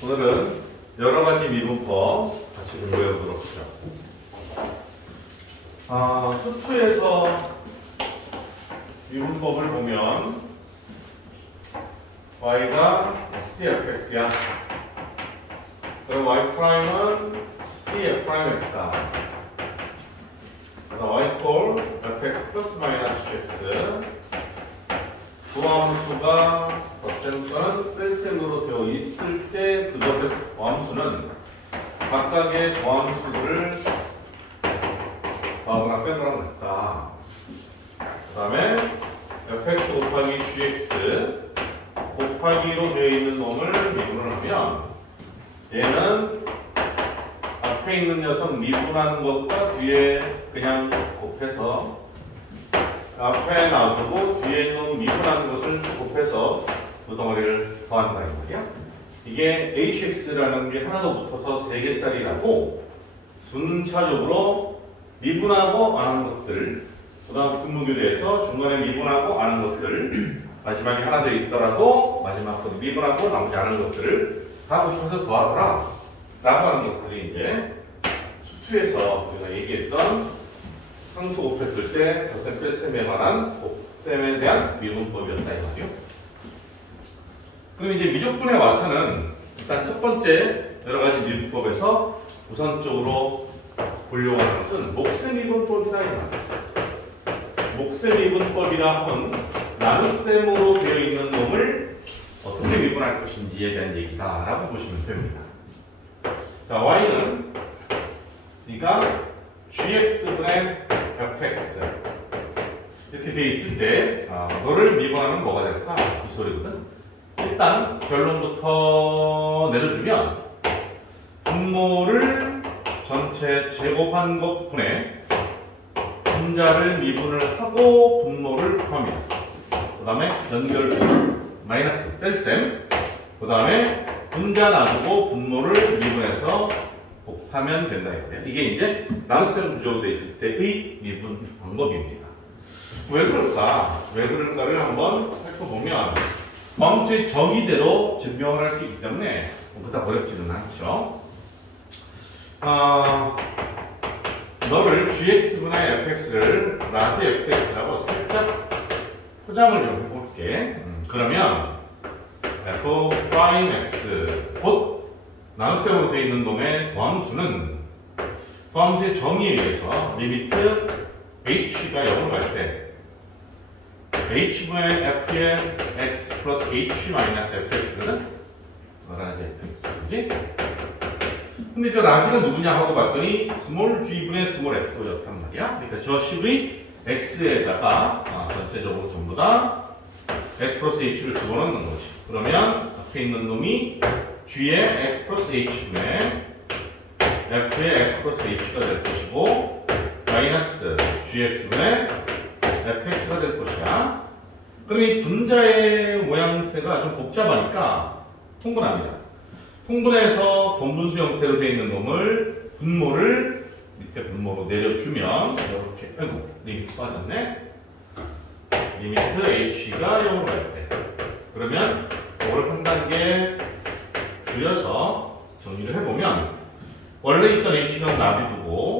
오늘은 여러 가지 미분법 같이 공부해 보도록 하죠. 수투에서 미분법을 보면 y가 cfx야. 그럼 y''은 cf'x다. y fx 플러스 마이너스 gx. 부함수가 덧셈 또는 뺄셈으로 되어 있을 때 그것의 부함수는 각각의 부함수들을 더하거나 빼거나 같다. 그 다음에 fx 곱하기 gx 곱하기로 되어 있는 놈을 미분을 하면 얘는 앞에 있는 녀석 미분한 것과 뒤에 그냥 곱해서 앞에 놔두고 뒤에 있는 미분한 것을 곱해서 두 덩어리를 더한다 이 말이야. 이게 hx라는 게 하나 더 붙어서 3개짜리라고 순차적으로 미분하고 안 한 것들, 그 다음 분모교대에서 중간에 미분하고 안 한 것들, 마지막에 하나 더 있더라도 마지막 거 미분하고 나머지 안 한 것들을 다 붙여서 더하더라 라고 하는 것들이 이제 수투에서 우리가 얘기했던 상수 곱했을 때 덧셈 뺄셈에 관한 곱셈에 대한 미분법이었다 이 말이요. 그럼 이제 미적분에 와서는 일단 첫 번째 여러 가지 미분법에서 우선적으로 보려고 하는 것은 목셈 미분법이다 이 말이야. 목셈 미분법이라 함은 나눗셈으로 되어 있는 놈을 어떻게 미분할 것인지에 대한 얘기다라고 보시면 됩니다. 자, y는 그러니까 gx분의 fx 이렇게 돼 있을 때 너를 미분하면 뭐가 될까? 이 소리거든. 일단 결론부터 내려주면 분모를 전체 제곱한 것분에 분자를 미분을 하고 분모를 곱합니다. 그 다음에 연결분 마이너스 뺄셈, 그 다음에 분자 놔두고 분모를 미분해서 곱하면 된다 이거예요. 이게 이제 나눗셈 구조로 되어 있을 때의 미분 방법입니다. 왜 그럴까? 왜 그럴까를 한번 살펴보면 함수의 정의대로 증명을 할 수 있기 때문에 그보다 어렵지는 않죠. 너를 gx분의 fx를 라지 fx라고 살짝 포장을 좀 해볼게. 그러면 f'x 곧 나눗셈으로 되어 있는 놈의 더함수는 더함수의 정의에 의해서 리미트 h가 0으로 갈 때 h분의 f의 x 플러스 h 마이너스 fx는 라지 fx지? 근데 저 라지가 누구냐 하고 봤더니 스몰 g분의 스몰 f였단 말이야. 그러니까 저 식의 x에다가 전체적으로 전부 다 x 플러스 h를 집어넣는 거지. 그러면 앞에 있는 놈이 g의 x 플러스 h분의 f의 x 플러스 h가 될 것이고 마이너스 gx분의 fx가 될 것이야. 그럼 이 분자의 모양새가 좀 복잡하니까 통분합니다. 통분해서 번분수 형태로 되어 있는 놈을 분모를 밑에 분모로 내려주면 이렇게 리미트 빠졌네. 리미트 h가 0으로 갈 때 그러면 이걸 한 단계 줄여서 정리를 해보면 원래 있던 h는 놔두고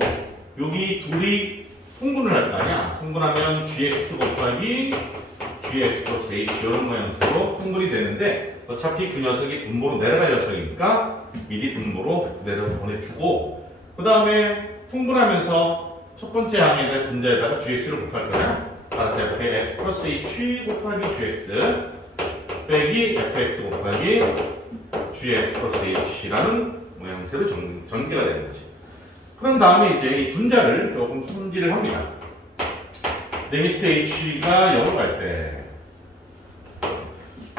여기 둘이 통분을 할 거 아니야. 통분하면 gx 곱하기 gx 플러스 h 이런 모양새로 통분이 되는데 어차피 그 녀석이 분모로 내려갈 녀석이니까 미리 분모로 내려보내주고 그 다음에 통분하면서 첫 번째 항에 분자에다가 gx를 곱할 거야. 따라서 f의 x 플러스 h 곱하기 gx 빼기 fx 곱하기 gx 플러스 h라는 모양새로 전개가 되는 거지. 그런 다음에 이제 이 분자를 조금 손질을 합니다. 리미트 h가 0으로 갈 때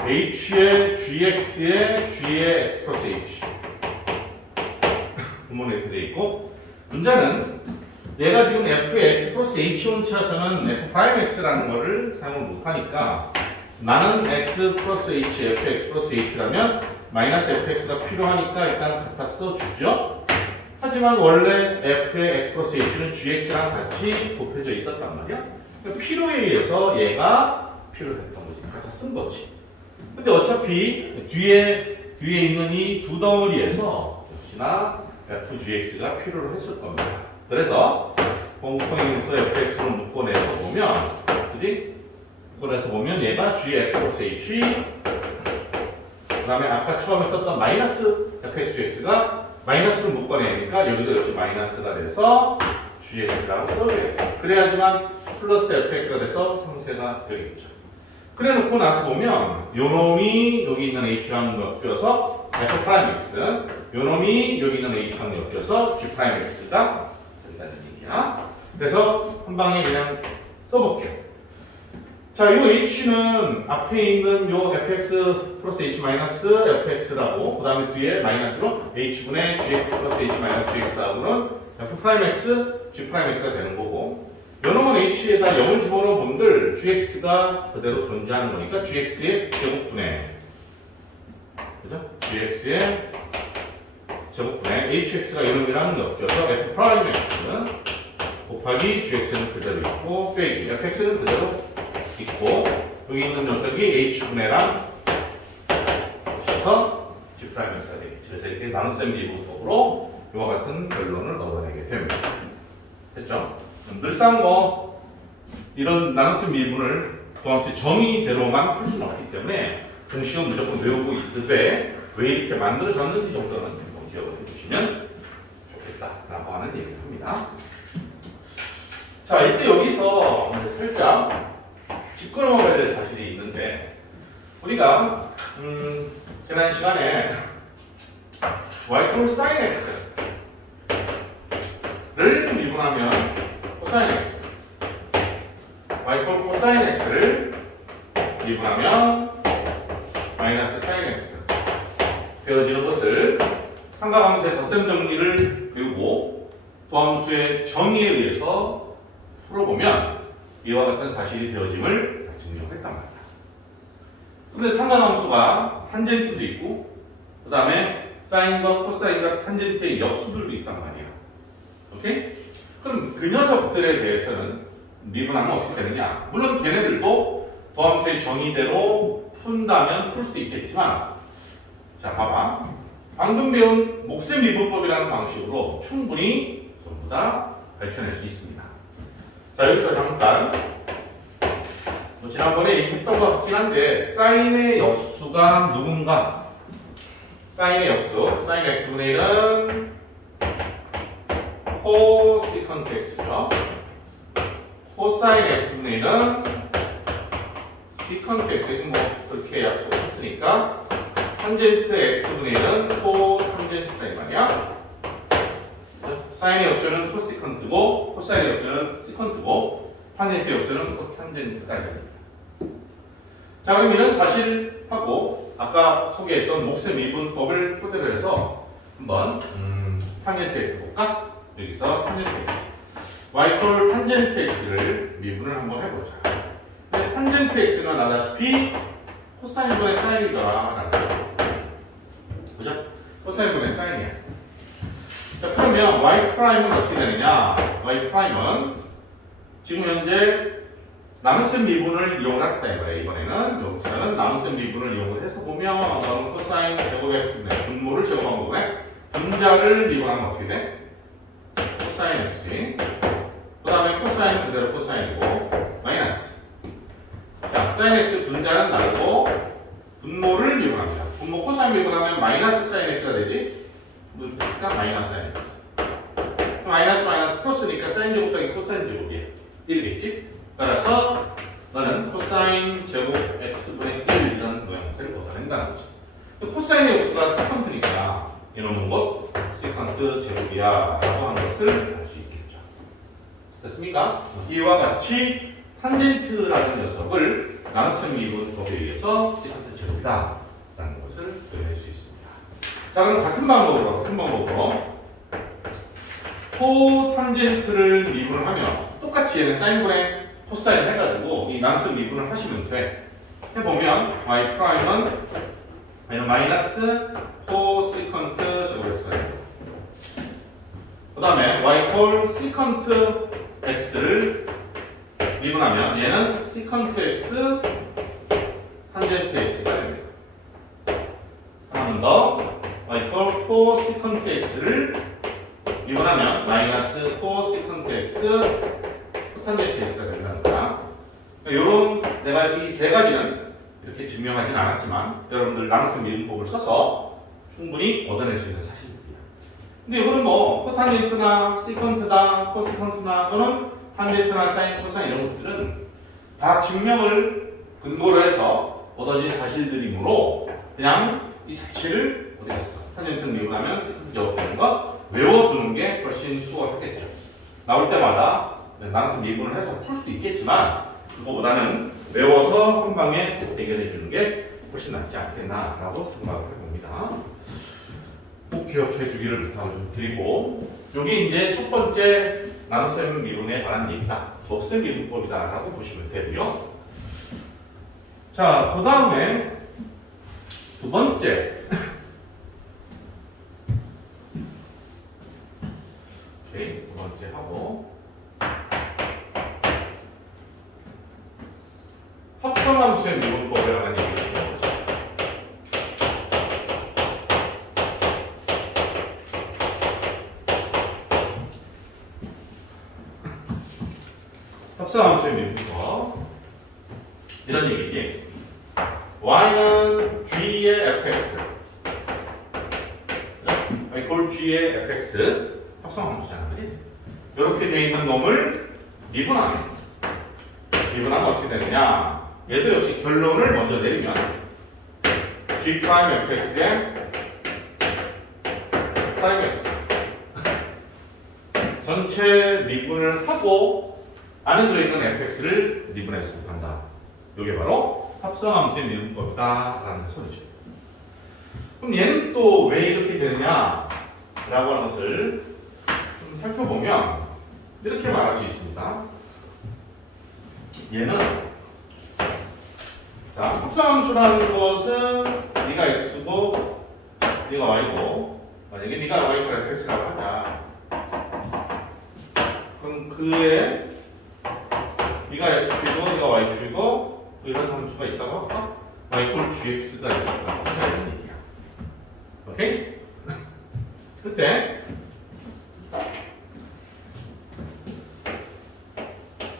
h의 gx의 g의 x 플러스 h 분모는 이렇게 되어 있고 분자는 얘가 지금 f의 x 플러스 h 온차서는 f'x라는 거를 사용을 못하니까 나는 x 플러스 h, fx 플러스 h라면 마이너스 fx가 필요하니까 일단 갖다 써주죠. 하지만 원래 f의 x 플러스 h는 gx랑 같이 곱해져 있었단 말이야. 그러니까 필요에 의해서 얘가 필요했던 거지. 갖다 쓴 거지. 근데 어차피 뒤에 뒤에 있는 이 두 덩어리에서 역시나 fgx가 필요로 했을 겁니다. 그래서 공통인수 fx로 묶어내서 보면, 그지? 묶어내서 보면 얘가 gx 플러스 h, 그 다음에 아까 처음에 썼던 마이너스 fxgx가 마이너스로 묶어내니까 여기도 역시 마이너스가 돼서 gx라고 써줘야 돼요. 그래야지만 플러스 fx가 돼서 상세가 되겠죠. 그래 놓고 나서 보면 요 놈이 여기 있는 h랑 엮여서 f'x, 요 놈이 여기 있는 h랑 엮여서 g'x가 된다는 얘기야. 그래서 한 방에 그냥 써볼게요. 자, 요 h는 앞에 있는 요 fx 플러스 h 마이너스 fx라고, 그 다음에 뒤에 마이너스로 h분의 gx 플러스 h 마이너스 gx하고는 f'x, g'x가 되는 거고, 요놈은 h에다 0을 집어넣은 분들 gx가 그대로 존재하는 거니까 gx의 제곱분의, 그죠? gx의 제곱분의 hx가 이놈이랑 엮여서 f'x 곱하기 gx는 그대로 있고 빼기 fx는 그대로 있고, 여기 있는 녀석이 h분의랑 합쳐서 g'x가 되겠죠. 그래서 이렇게 나눗셈 미분법으로 이와 같은 결론을 얻어내게 됩니다. 됐죠? 늘상 뭐 이런 나눗셈 미분을 도함수의 정의대로만 풀 수는 없기 때문에 공식은 무조건 외우고 있을 때 왜 이렇게 만들어졌는지 정도는 기억을 해주시면 좋겠다라고 하는 얘기를 합니다. 자, 이때 여기서 살짝 짚고 넘어가야 될 사실이 있는데, 우리가 지난 시간에 y sin x를 미분하면 코사인 x, y 코사인 x를 미분하면 마이너스 sin x 되어지는 것을 삼각함수의 덧셈 정리를 배우고 도함수의 정의에 의해서 풀어보면 이와 같은 사실이 되어짐을 증명했단 말이야. 근데 삼각함수가 탄젠트도 있고, 그 다음에 사인과 코사인과 탄젠트의 역수들도 있단 말이야. 오케이? 그럼 그 녀석들에 대해서는 미분하면 어떻게 되느냐? 물론 걔네들도 도함수의 정의대로 푼다면 풀 수도 있겠지만, 자, 봐봐. 방금 배운 목셈 미분법이라는 방식으로 충분히 전부 다 밝혀낼 수 있습니다. 자, 여기서 잠깐 지난번에 했던 것 같긴 한데 사인의 역수가 누군가? 사인의 역수, 사인 x분의 1은 코시컨트 x죠. 코사인 x분의 1은 시컨트 x, 뭐 그렇게 약속했으니까 탄젠트 x분의 1은 코탄젠트다 이 말이야. 사인의 역수는 코시컨트고 코사인의 역수는 시컨트고 탄젠트의 역수는 코탄젠트다 이 말이야. 자, 그럼 이런 사실하고 아까 소개했던 목셈 미분법을 토대로 해서 한번 탄젠트 x 볼까? 여기서 탄젠트 x y 콜 탄젠트 x를 미분을 한번 해보자. 근데 탄젠트 x는 아다시피 코사인분의 사인이더라. 그죠? 코사인분의 사인이야. 자, 그러면 y 프라임은 어떻게 되느냐? y 프라임은 지금 현재 나눗셈 미분을 이용했다 이거예요. 이번에는 여기서는 나눗셈 미분을 이용을 해서 보면 코사인 제곱 x인데 분모를 제곱한 거네. 분자를 미분하면 어떻게 돼? 코사인 x지. 그 다음에 코사인 그대로 코사인이고 마이너스. 자, 사인 x 분자는 나누고 분모를 미분합니다. 분모 코사인 미분하면 마이너스 사인 x가 되지. 이렇게 했으니까 마이너스 사인 x. 마이너스 마이너스 플러스니까 사인 제곱 더하기 코사인 제곱이야. 1이겠지? 따라서 너는 코사인 제곱 x분의 1 이런 모양새를 얻어낸다는 거지. 코사인의 역수가 세컨트니까 이놈은 것 세컨트 제곱이야 라고 하는 것을 알 수 있겠죠. 됐습니까? 이와 같이 탄젠트라는 녀석을 나눗셈 미분법에 의해서 세컨트 제곱이다 라는 것을 표현할 수 있습니다. 자, 그럼 같은 방법으로 코탄젠트를 미분을 하면 똑같이 얘는 사인분의 코사인 해가지고 이 나눗셈 미분을 하시면 돼. 해보면 y 프라임은 마이너스 코시컨트 제곱 x예요. 그 다음에 y 콜 시컨트 x를 미분하면 얘는 시컨트 x 탄젠트 x가 됩니다. 하나는 더 이퀄 코시컨트 x를 미분하면 마이너스 코시컨트 x 코탄젠트 x가 된다는 거야. 이런 내가 이 세 가지는 이렇게 증명하진 않았지만 여러분들 나눗셈 미분법을 써서 충분히 얻어낼 수 있는 사실들이야. 근데 이거는 뭐 코탄젠트나 시컨트나 코시컨트나 또는 탄젠트나 사인, 코사인 이런 것들은 다 증명을 근거로 해서 얻어진 사실들이므로 그냥 이 자체를 어디 갔어? 탄젠트를 미분하면 시컨트 제곱되는 거 외워두는 게 훨씬 수월하겠죠. 나올 때마다 나눗셈 미분을 해서 풀 수도 있겠지만 그거보다는 외워서 한 방에 해결해 주는 게 훨씬 낫지 않겠나라고 생각을 해봅니다. 꼭 기억해 주기를 부탁을 좀 드리고, 이게 이제 첫 번째 나눗셈 미분에 관한 얘기다. 곱셈 미분법이다라고 보시면 되고요. 자, 그 다음에 두 번째. 오케이, 두 번째 하고. 합성함수의 미분법에 관한 얘기를 해보죠. 합성함수의 미분법 이런 얘기지. y는 g의 fx 이꼴 g의 fx 합성함수잖아. 이렇게 되어 있는 놈을 미분하면 어떻게 되느냐? 얘도 역시 결론을 먼저 내리면 g 프라임 fx의 프라임 x 전체 미분을 하고 안에 들어있는 fx를 미분해서 곱한다. 이게 바로 합성함수의 미분법이다 라는 소리죠. 그럼 얘는 또 왜 이렇게 되느냐 라고 하는 것을 좀 살펴보면 이렇게 말할 수 있습니다. 얘는 자, 합성함수라는 것은 네가 x고 네가 y고, 만약에 네가 y고 fx라고 하자. 그럼 그에 네가 x축이고 네가 y축이고 이런 함수가 있다고 할까? y gx가 있었다고 하자 이런 얘기야. 오케이? 그때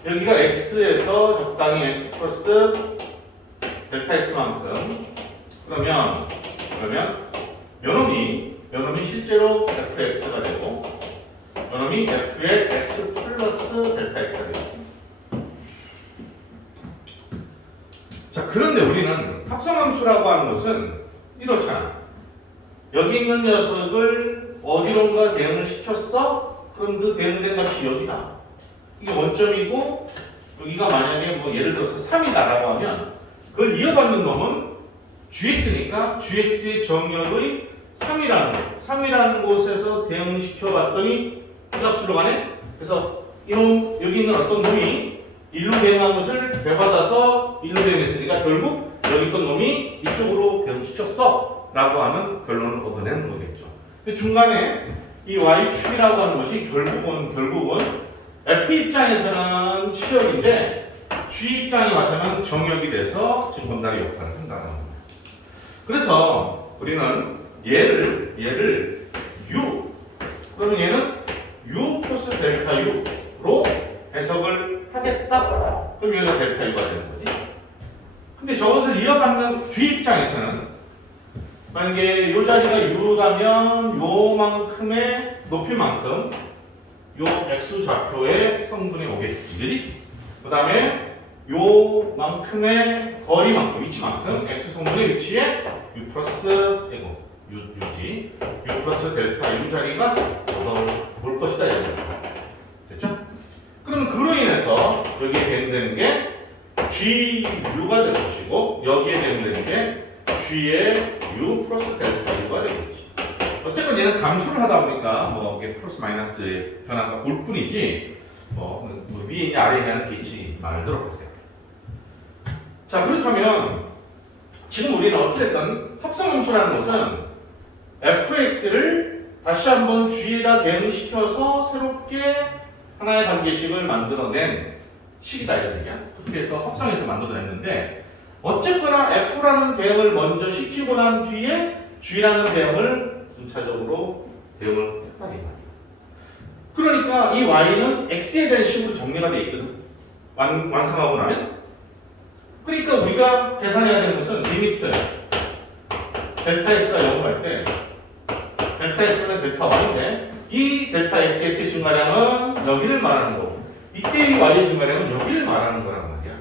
여기가 x에서 적당히 x 플러스 델타 x만큼, 그러면 요놈이 실제로 fx가 되고 요놈이 f의 x 플러스 델타 x가 되겠지. 자, 그런데 우리는 합성함수라고 하는 것은 이렇잖아. 여기 있는 녀석을 어디론가 대응을 시켰어? 그럼 그 대응된 값이 여기다. 이게 원점이고 여기가 만약에 뭐 예를 들어서 3이다라고 하면 그걸 이어받는 놈은 gx니까 gx의 정역의 3이라는 곳에서 대응시켜 봤더니 이 값으로 가네. 그래서 이놈 여기 있는 어떤 놈이 일로 대응한 것을 되받아서 일로 대응했으니까 결국 여기 있던 놈이 이쪽으로 대응시켰어 라고 하는 결론을 얻어내는 거겠죠. 근데 중간에 이 y축이라고 하는 것이 결국은 f 입장에서는 치역인데 G 입장에 와서는 정역이 돼서 지금 건달의 역할을 한다는 겁니다. 그래서 우리는 얘를 U, 그러면 얘는 U 플러스 델타 U로 해석을 하겠다. 그럼 여기가 델타 U가 되는 거지. 근데 저것을 이어받는 G 입장에서는 만약에 이 자리가 U라면 요만큼의 높이만큼 요 X 좌표의 성분이 오겠지. 그 다음에 요만큼의 거리만큼, 위치만큼 X 성분의 위치에 U 플러스 U지, U 플러스 델타 U 자리가 올 것이다. 됐죠? 그럼 그로 인해서 여기에 대응되는 게 GU가 될 것이고 여기에 대응되는 게 G의 U 플러스 델타 U가 되겠지. 어쨌든 얘는 감소를 하다 보니까 뭐 이게 플러스 마이너스의 변화가 올 뿐이지 뭐 위에 있냐 아래에 있냐는 개치 말도록 하세요. 자, 그렇다면 지금 우리는 어찌됐든 합성함수라는 것은 fx를 다시 한번 g에다 대응시켜서 새롭게 하나의 관계식을 만들어낸 식이다 이런 얘기야. 그렇게 해서 합성해서 만들어냈는데 어쨌거나 f라는 대응을 먼저 시키고 난 뒤에 g라는 대형을 순차적으로 대형을 했다 이 말이야. 그러니까 이 y는 x에 대한 식으로 정리가 되어 있거든. 완성하고 나면. 그러니까 우리가 계산해야 되는 것은 리미트 델타 x가 0을 할 때 델타 x는 델타 y인데 이 델타 x의 증가량은 여기를 말하는 거고 이때 이 y의 증가량은 여기를 말하는 거란 말이야.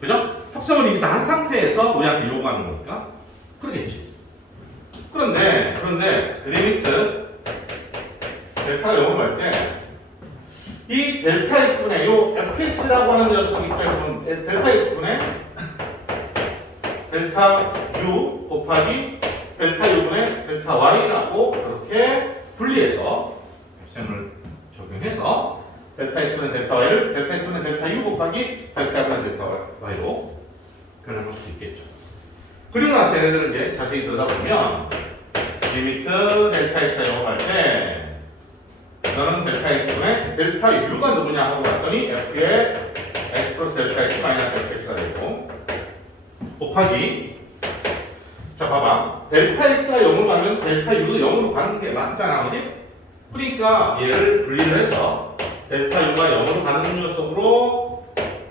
그죠? 합성을 이미 다 한 상태에서 우리한테 요구하는 거니까 그러겠지. 그런데 리미트 델타가 0을 할 때 이 델타 x분의 요 fx라고 하는 녀석 입장에서는 델타 x분의 델타 u 곱하기 델타 u분의 델타 y라고 그렇게 분리해서 값셈을 적용해서 델타 x분의 델타 y를 델타 x분의 delta u 곱하기 델타 u분의 델타 y로 표현할 수 있겠죠. 그리고 나서 얘네들을 이제 자세히 들여다보면 리미트 델타 x가 0을 할 때 너는 델타 x분의 델타 u가 누구냐 하고 봤더니 f의 x 플러스 델타 x 마이너스 fx가 되고 곱하기 자 봐봐 델타 x가 0으로 가면 델타 u도 0으로 가는 게 맞잖아 그지? 그러니까 얘를 분리를 해서 델타 u가 0으로 가는 녀석으로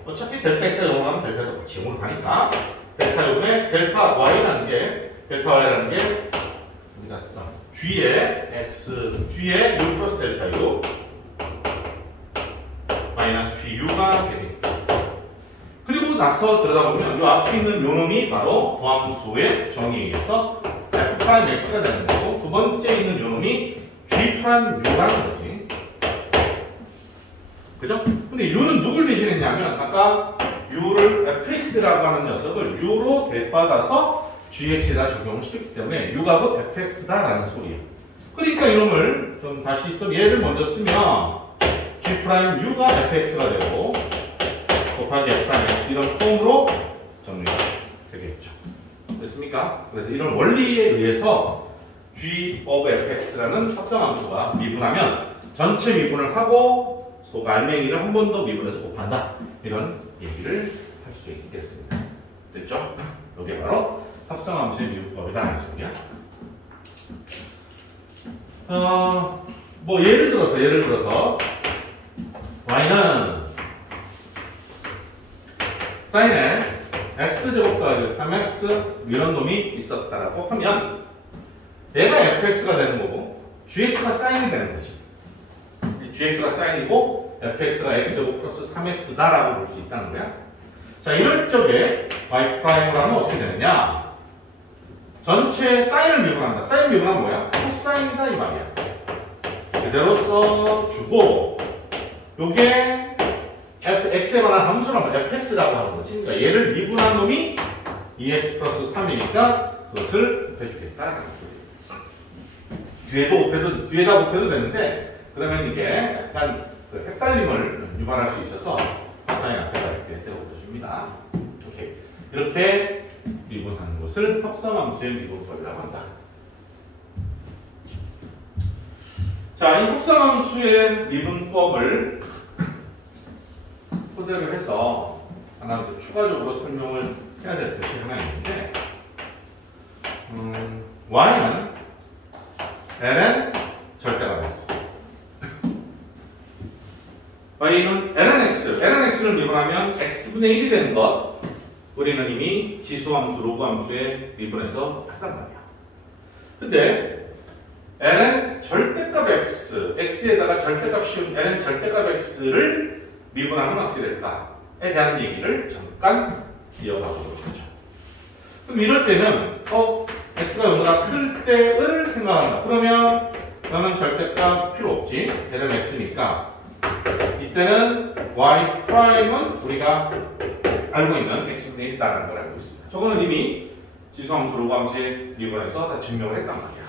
어차피 델타 x가 0으로 가면 델타도 같이 0으로 가니까 델타 u분의 델타 y라는 게 우리가 썼어 g의 x, g의 u 플러스 델타 u 마이너스 gu가 되겠죠. 그리고 나서 들여다보면 이 앞에 있는 요놈이 바로 도함수의 정의에 의해서 f'x가 되는 거고 두 번째 있는 요놈이 g'u라는 거지. 그죠? 근데 u는 누굴 대신했냐면 아까 u를 fx라고 하는 녀석을 u로 대받아서 gx에다 적용을 시켰기 때문에 u가 곧 fx다라는 소리예요. 그러니까 이놈을 좀 다시 얘를 먼저 쓰면 g'u가 fx가 되고 곱하기 f'x 이런 폼으로 정리가 되겠죠. 됐습니까? 그래서 이런 원리에 의해서 g of fx라는 합성함수가 미분하면 전체 미분을 하고 속 알맹이를 한 번 더 미분해서 곱한다. 이런 얘기를 할 수 있겠습니다. 됐죠? 이게 바로 합성함수의 미분법이다 하는 소리야. 뭐 예를 들어서 y는 사인에 x제곱 더하기 3x 이런 놈이 있었다라고 하면 얘가 fx가 되는 거고 gx가 사인이 되는 거지. gx가 사인이고 fx가 x제곱 플러스 3x다라고 볼 수 있다는 거야. 자, 이럴 적에 y 프라임을 하면 어떻게 되느냐? 전체 사인을 미분한다. 사인 미분하면 뭐야? 코사인이다 이 말이야. 그대로 써주고 요게 x에 관한 함수라면 fx라고 하는 거지. 그러니까 얘를 미분한 놈이 2x 플러스 3이니까 그것을 곱해주겠다라는 소리예요. 뒤에다 곱해도 되는데 그러면 이게 약간 그 헷갈림을 유발할 수 있어서 사인 앞에다 이렇게 곱해줍니다. 오케이. 이렇게 미분하는 것을 합성함수의 미분법이라고 한다. 자, 이 합성함수의 미분법을 토대로 해서 하나 더 추가적으로 설명을 해야 될 것이 하나 있는데 y는 ln 절대가 되겠습니다. y는 lnx를 미분하면 x분의 1이 되는 것 우리는 이미 지수함수, 로그함수에 미분해서 했단 말이야. 근데 ln 절대값 x에다가 절대값 씌운 ln 절대값 x를 미분하면 어떻게 될까에 대한 얘기를 잠깐 이어가보도록 하죠. 그럼 이럴 때는 x가 0보다 클 때를 생각한다. 그러면 너는 절대값 필요 없지. ln x니까 이때는 y 프라임은 우리가 알고 있는 x분의 1이라는 걸 알고 있습니다. 저거는 이미 지수함수, 로그함수에 미분해서 다 증명을 했단 말이야.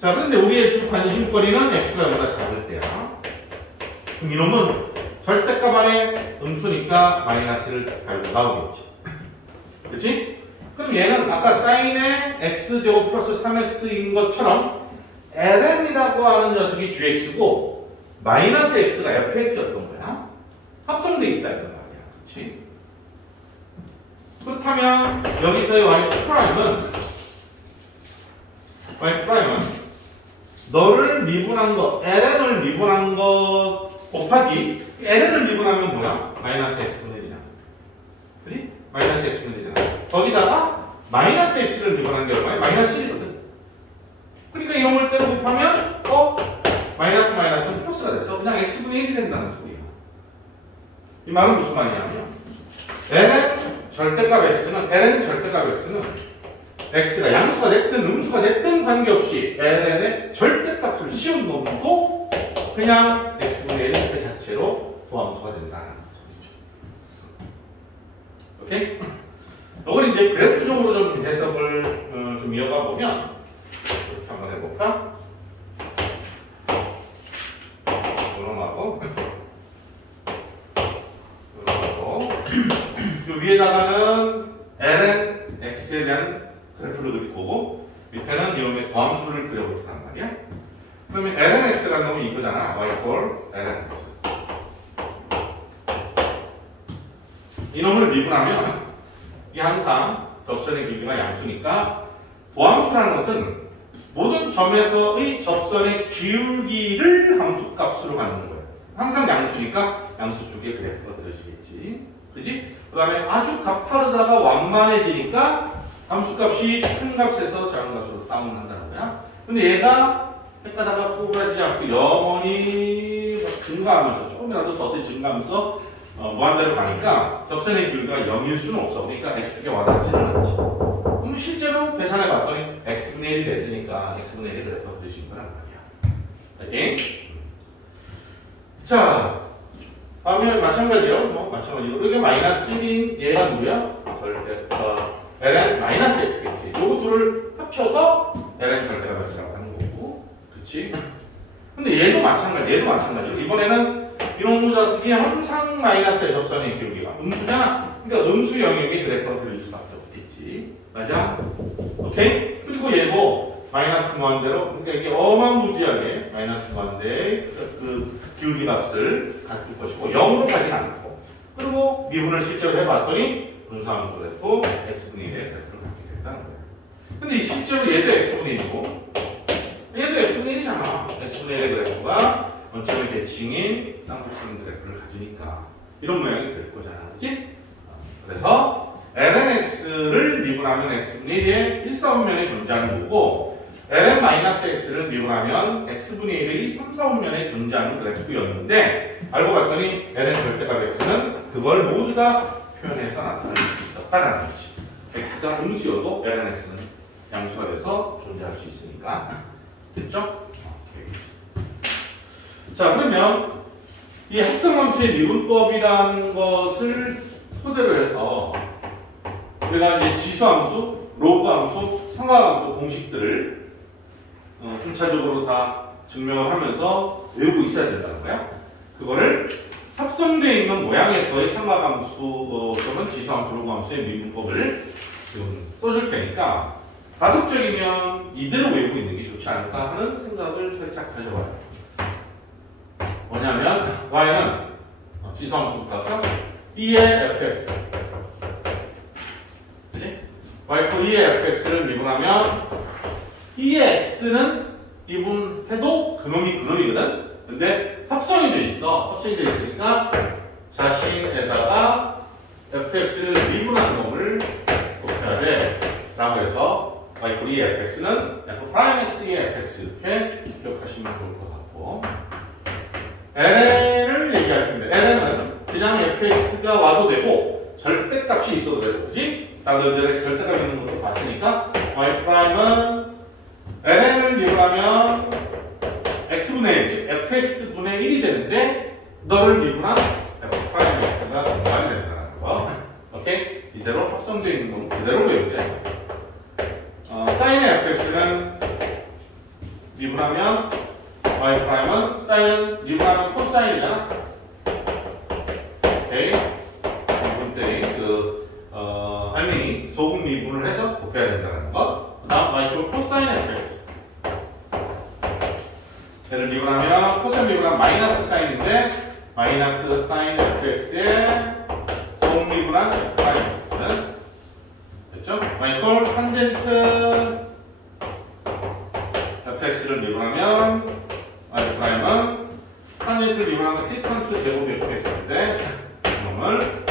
자, 근데 우리의 주 관심거리는 x가 0보다 작을 때야. 그럼 이놈은 절대값 안에 음수니까 마이너스를 달고 나오겠지. 그렇지? 그럼 얘는 아까 사인의 x제곱 플러스 3x인 것처럼 ln이라고 하는 녀석이 gx고 마이너스 x가 fx였던 거야. 합성돼 있다 이런 말이야. 그렇지? 그렇다면 여기서의 y 프라임은 너를 미분한 거, ln을 미분한 거 곱하기 ln을 미분하면 뭐야? 마이너스 x분의 1이잖아. 그지? 마이너스 x분의 1이잖아. 거기다가 마이너스 x를 미분한 게 얼마야? 마이너스 1이거든. 그러니까 이놈을 때려 곱하면 마이너스 마이너스는 플러스가 돼서 그냥 x분의 1이 된다는 소리야. 이 말은 무슨 말이냐면 ln 절대값 x는 x가 양수가 됐든 음수가 됐든 관계없이 ln의 절대값을 씌워놓고 그냥 x분의 1 그 자체로 도함수가 된다는 소리죠. 오케이? 이걸 이제 그래프적으로 좀 해석을 좀 이어가 보면 이렇게 한번 해볼까? 요 위에다가는 ln x에 대한 그래프를 그릴 거고 밑에는 이놈의 도함수를 그려볼 거란 말이야. 그러면 ln x라는 놈은 이거잖아. y equal ln x. 이놈을 미분하면 이게 항상 접선의 길이가 양수니까 도함수라는 것은 모든 점에서의 접선의 기울기를 함수값으로 갖는 거예요. 항상 양수니까 양수 쪽에 그래프가 그려지겠지. 그지? 그 다음에 아주 가파르다가 완만해지니까 함수값이 큰 값에서 작은 값으로 다운한다는 거야. 근데 얘가 헷가다가 꼬부라지지 않고 영원히 증가하면서 조금이라도 더세 증가하면서 무한대로 가니까 접선의 길이가 0일 수는 없어. 그러니까 x축에 와닿지는 않지. 그럼 실제로 계산해 봤더니 x분의 1이 됐으니까 x분의 1이 그래프가 그려진 거란 말이야. 오케이? 자, 다음에 마찬가지로 마찬가지로 이게 마이너스 1인 얘가 누구야? ln 마이너스 x겠지. 요거 둘을 합쳐서 ln 절대값 x라고 하는 거고, 그렇지? 근데 얘도 마찬가지로 이번에는 이놈의 자식이 항상 마이너스의 접선의 기울기가 음수잖아. 그러니까 음수 영역의 그래프가 그릴 수밖에 없겠지. 맞아? 오케이? 그리고 얘도 마이너스 무한대로, 그러니까 이게 어마무지하게 마이너스 무한대의 그 기울기 값을 갖출 것이고 0으로 가진 않고, 그리고 미분을 실제로 해봤더니 분수함수가 됐고 x분의 1의 그래프를 갖게 됐다는 거야. 근데 실제로 얘도 x분의 1이고 얘도 x분의 1이잖아. x분의 1의 그래프가 원점의 대칭인 쌍곡선 그래프를 가지니까 이런 모양이 될 거잖아. 그치? 그래서 ln-x를 미분하면 x분의 1의 1,4분면에 존재하는 거고 ln-x를 미분하면 x분의 1의 3,4분면에 존재하는 그래프였는데 알고 봤더니 ln 절대값 x는 그걸 모두 다 표현해서 나타낼 수 있었다라는 거지. x가 음수여도 ln-x는 양수가 돼서 존재할 수 있으니까. 됐죠? 자, 그러면 이 합성함수의 미분법이라는 것을 토대로 해서 우리가 이제 지수함수, 로그함수, 삼각함수 공식들을 순차적으로 다 증명을 하면서 외우고 있어야 된다는 거야. 그거를 합성되어 있는 모양에서의 삼각함수 또는 지수함수, 로그함수의 미분법을 지금 써줄 테니까 가급적이면 이대로 외우고 있는 게 좋지 않을까 하는 생각을 살짝 가져봐요. 뭐냐면 y는 지수함수부터 할까? 2의 fx, 그치? y 코 2의 fx를 미분하면 2의 x는 미분해도 그놈이거든? 근데 합성이 돼 있어. 합성이 돼 있으니까 자신에다가 fx를 미분한 놈을 곱해야 돼 라고 해서 y 코 2의 fx는 f'(x)의 fx 이렇게 기억하시면 좋을 것 같고, ln을 얘기할 텐데 ln은 그냥 fx가 와도 되고 절대값이 있어도 되고, 그지? 나도 이제 절대값 있는 것도 봤으니까 y''은 ln을 미분하면 x분의 1, 즉 fx분의 1이 되는데 너를 미분한 f'x가 정말 된다는 거. 오케이? 이대로 합성되어 있는 건 그대로 외우자. 사인의 fx는 미분하면 y''은 사인은 미분하면 코사인이잖아. 오케이? 미분 때린 할머니 소분 미분을 해서 곱해야 된다는 것. 그 다음 y 코사인 fx. 얘를 미분하면 코사인 미분하면 마이너스 사인인데 마이너스 사인 fx에 소분 미분한 사인 fx. 됐죠? y 이퀄 탄젠트 fx를 미분하면 y 프라임은 탄젠트를 미분하면 시컨트 제곱 fx인데 이놈을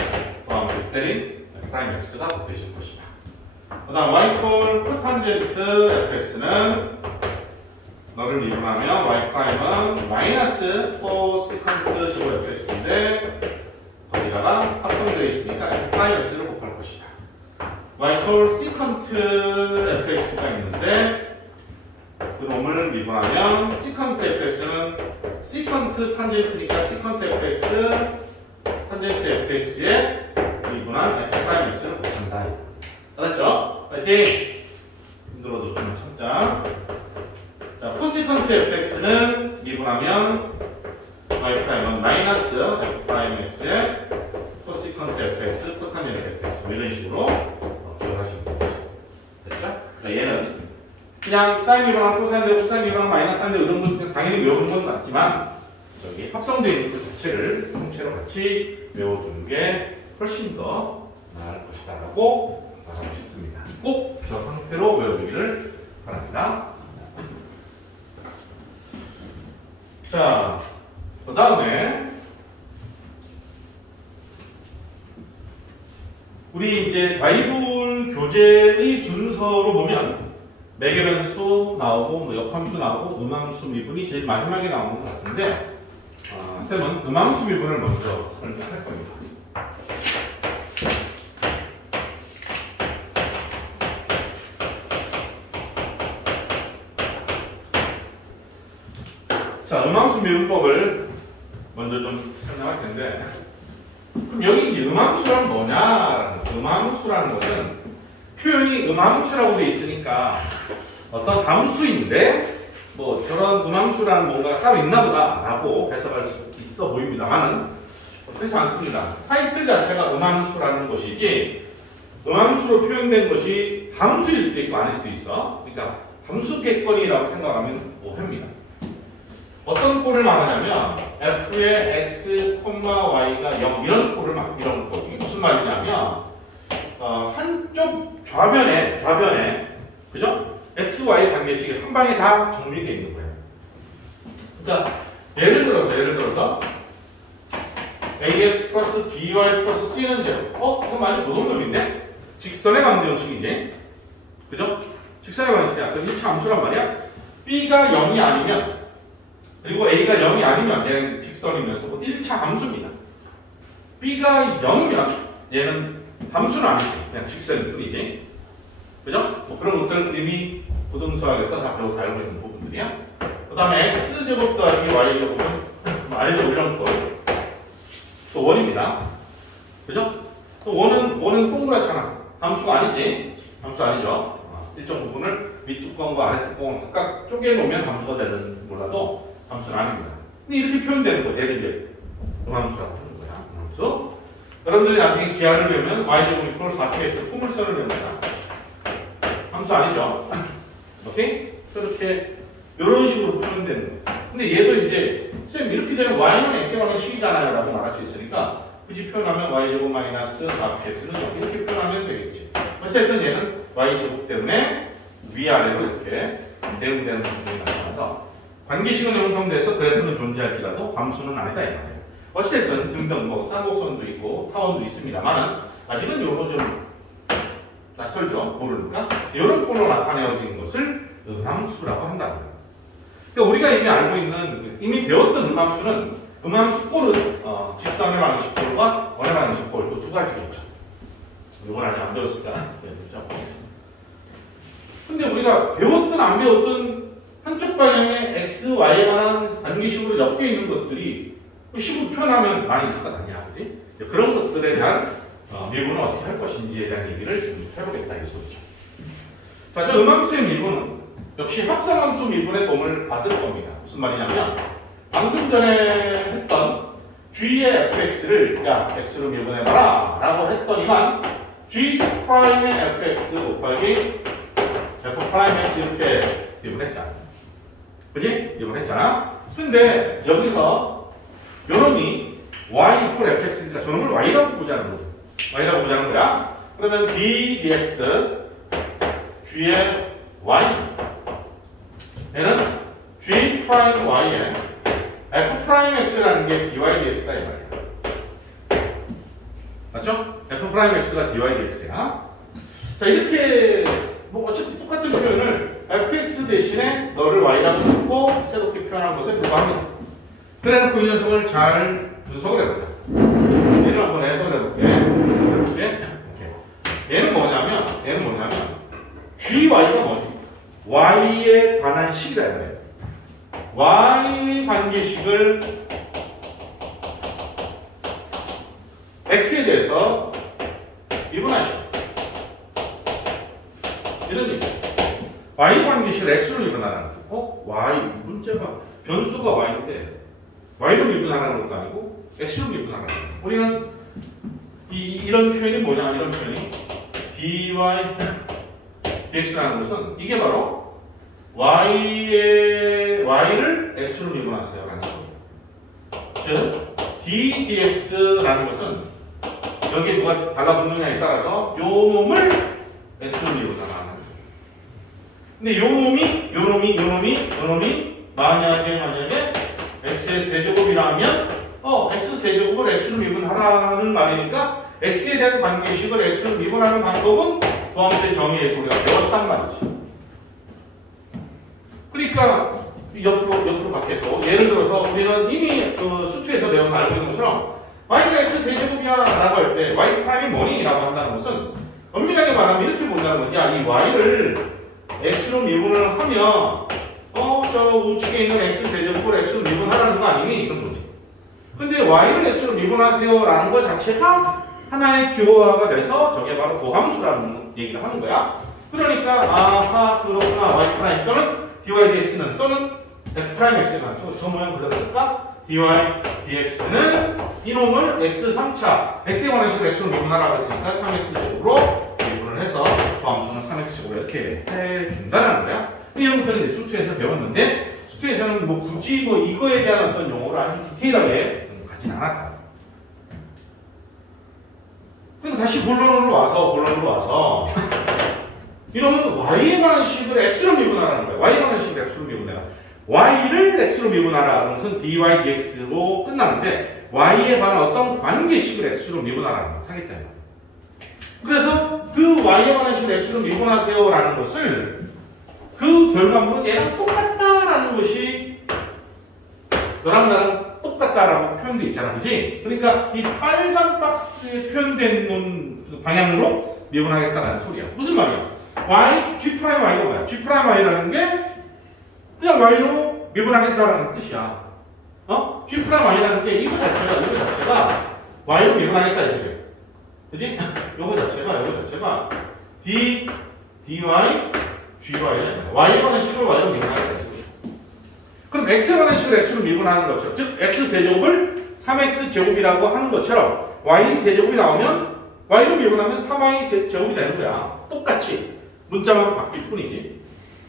더하면 때린 프라임 x가 곱해질 것이다. 그 다음 y 이퀄 코탄젠트 fx는 너를 미분하면 y 프라임은 마이너스 4 시컨트 제곱 fx인데 거기다가 합성되어 있으니까 f 프라임 x를 곱할 것이다. y 이퀄 시컨트 fx가 있는데 그 놈을 미분하면 시컨트 fx는 시컨트 탄젠트니까 시컨트 fx 탄젠트 fx에 미분한 f 프라임 x를 곱한다. 알았죠? 파이팅! 힘들어도 좀 참자. 자, 코시컨트 fx는 미분하면 y 프라임은 마이너스 f 프라임 x에 코시컨트 fx 코탄젠트 fx 이런 식으로 기억하시면 됩니다. 됐죠? 얘는 그냥 사인 미분하면 코사인데 코사인 미분하면 마이너스인데 이런 건 당연히 외우는 건 맞지만 여기 합성되어 있는 그 자체를 통째로 같이 외워두는 게 훨씬 더 나을 것이다 라고 말하고 싶습니다. 꼭 저 상태로 외워두기를 바랍니다. 자, 그 다음에 우리 이제 바이블 교재의 순서로 보면 매개변수 나오고 뭐 역함수 나오고 음함수 미분이 제일 마지막에 나오는 것 같은데 쌤은 음함수 미분을 먼저 설명할 겁니다. 자, 음함수 미분법을 먼저 좀 설명할 텐데 그럼 여기 이제 음함수란 뭐냐? 음함수라는 것은 표현이 음함수라고 되어 있으니까 어떤 함수인데 뭐 저런 음함수라는 뭔가가 따로 있나 보다 라고 해석할 수 있어 보입니다만은 그렇지 않습니다. 타이틀 자체가 음함수라는 것이지 음함수로 표현된 것이 함수일 수도 있고 아닐 수도 있어. 그러니까 함수겠거니라고 생각하면 오해입니다. 어떤 꼴을 말하냐면 f의 x, y가 0 이런 꼴을 이런 꼴. 이게 무슨 말이냐면 한쪽 좌변에 그죠? x, y 관계식이 한 방에 다 정리되어 있는 거예요. 그러니까 예를 들어서 ax 플러스 by 플러스 c는 0. 이거 많이 고동놈인데? 직선의 관계 형식이지. 그죠? 직선의 관계식이야. 그럼 1차 함수란 말이야. b가 0이 아니면 그리고 a가 0이 아니면 얘는 직선이면서 1차 함수입니다. b가 0이면 얘는 함수는 아니지. 그냥 직선일 뿐이지. 그죠? 뭐 그런 것들은 이미 고등수학에서 다 배워서 알고 있는 부분들이야. 그 다음에 x제곱 더하기 y제곱은 알죠? 이런 거. 또 원입니다. 그죠? 또 원은 동그랗잖아. 함수가 아니지. 함수 아니죠. 일정 부분을 밑뚜껑과 아랫뚜껑을 각각 쪼개놓으면 함수가 되는 몰라도 함수는 아닙니다. 근데 이렇게 표현되는 거예요. 얘를 이제 음함수라고 하는 거야. 음함수. 여러분들이 나중에 기하를 배우면 y제곱 이퀄 4px 포물선을 배웁니다. 함수 아니죠? 오케이? 이렇게 이런 식으로 표현되는 거예요. 근데 얘도 이제 쌤 이렇게 되면 y는 x에 관한 식이잖아요 라고 말할 수 있으니까 굳이 표현하면 y제곱 마이너스 4px는 0 이렇게 표현하면 되겠지. 어쨌든 얘는 y제곱 때문에 위아래로 이렇게 대응되는 부분이 나타나서 관계식은 형성돼서 그래프는 존재할지라도 함수는 아니다 이 말이에요. 어쨌든 등등 뭐 쌍곡선도 있고 타원도 있습니다만은 아직은 요거 좀 낯설죠. 모르니까 이런 꼴로 나타내어진 것을 음함수라고 한다는 거예요. 그러니까 우리가 이미 알고 있는 이미 배웠던 음함수는 음함수 꼴은 직선의 방식 꼴과 원의 방식 꼴 두 가지겠죠. 이건 아직 안 배웠으니까. 그렇죠? 근데 우리가 배웠든 안 배웠든 한쪽 방향에 x, y에 관한 관계식으로 엮여 있는 것들이 식으로 표현하면 많이 있을 것 아니야, 그지? 그런 것들에 대한 미분을 어떻게 할 것인지에 대한 얘기를 지금 해보겠다 이 소리죠. 자, 저 음함수의 미분은 역시 합성함수 미분의 도움을 받을 겁니다. 무슨 말이냐면 방금 전에 했던 g의 fx를 야 x로 미분해봐라 라고 했더니만 g'의 fx 곱하기 f'x 이렇게 미분했잖아. 그지? 미분했잖아. 근데 여기서 요놈이 y 이퀄 fx니까 저놈을 y라고 보자는 거죠. y라고 보자는 거야. 그러면 d dx g의 y 얘는 g 프라임 y에 f 프라임 x라는 게 dy dx다 이 말이야. 맞죠? f 프라임 x가 dy dx야. 자 이렇게 뭐 어차피 똑같은 표현을 fx 대신에 너를 y라고 놓고 새롭게 표현한 것에 불과합니다. 그래놓고 이 녀석을 잘 분석을 해보자. 얘를 한번 해석을 해볼게. 얘는 뭐냐면 gy가 뭐지? y에 관한 식이다 이거예요. y 관계식을 x에 대해서 미분하시오. 이런 얘기. y 관계식을 x로 미분하라는 거. y 문제가 변수가 y인데 y로 미분하라는 것도 아니고 x로 미분하라는 거. 우리는 이런 표현이 뭐냐? 이런 표현이 dy dx라는 것은 이게 바로 y를 x로 미분하세요라는 겁니다. 즉 d dx라는 것은 여기에 누가 달라붙느냐에 따라서 요 놈을 x로 미분하라는 거죠. 근데 요 놈이 만약에 x의 세제곱이라면 x 세제곱을 x로 미분하라는 말이니까 x에 대한 관계식을 x로 미분하는 방법은 도함수의 정의에서 우리가 배웠단 말이지. 그러니까 옆으로 바뀌었고, 예를 들어서 우리는 이미 그 수투에서 배워서 알고 있는 것처럼 y가 x 세제곱이야 라고 할 때 y 프라임이 뭐니? 라고 한다는 것은 엄밀하게 말하면 이렇게 본다는 거지. 이 y를 x로 미분을 하면 저 우측에 있는 x 세제곱을 x로 미분하라는 거 아니니? 이런 거지. 근데 y를 x로 미분하세요 라는 것 자체가 하나의 기호화가 돼서 저게 바로 도함수라는 얘기를 하는 거야. 그러니까 아하 그렇구나. y 프라임 또는 dy dx는 또는 f 프라임 x가 저 모양 그대로 쓸까? dy dx는 이놈을 x 3차 x에 관한 식으로 x로 미분하라고 했으니까 3x제곱으로 미분을 해서 도함수는 3x제곱으로 이렇게 해준다는 거야. 이런 것들은 이제 수투에서 배웠는데 수투에서는 뭐 굳이 뭐 이거에 대한 어떤 용어를 아주 디테일하게 가진 않았다. 그러니까 다시 본론으로 와서 이러면 y에 관한 식을 x로 미분하라는 거야. y에 관한 식을 x로 미분해라. y를 x로 미분하라는 것은 dy dx로 끝나는데 y에 관한 어떤 관계식을 x로 미분하라는 거 하겠다. 그래서 그 y에 관한 식을 x로 미분하세요라는 것을 그 결과물은 얘랑 똑같다라는 것이 너랑 나랑 똑같다라고 표현되어 있잖아. 그지? 그러니까 이 빨간 박스에 표현된 놈 방향으로 미분하겠다는 소리야. 무슨 말이야? G'y가 뭐야? G'y라는 게 그냥 y로 미분하겠다라는 뜻이야. G'y라는 게 이거 자체가 y로 미분하겠다 이 소리야. 그지? 요거 자체가 dy, gy는 y에 관한 식을 y로 미분하겠다 이 소리야. 그럼 x에 관한 식을 x로 미분하는 것처럼, 즉 x세제곱을 3x제곱이라고 하는 것처럼 y세제곱이 나오면 y로 미분하면 3y제곱이 되는 거야. 똑같이 문자만 바뀔 뿐이지.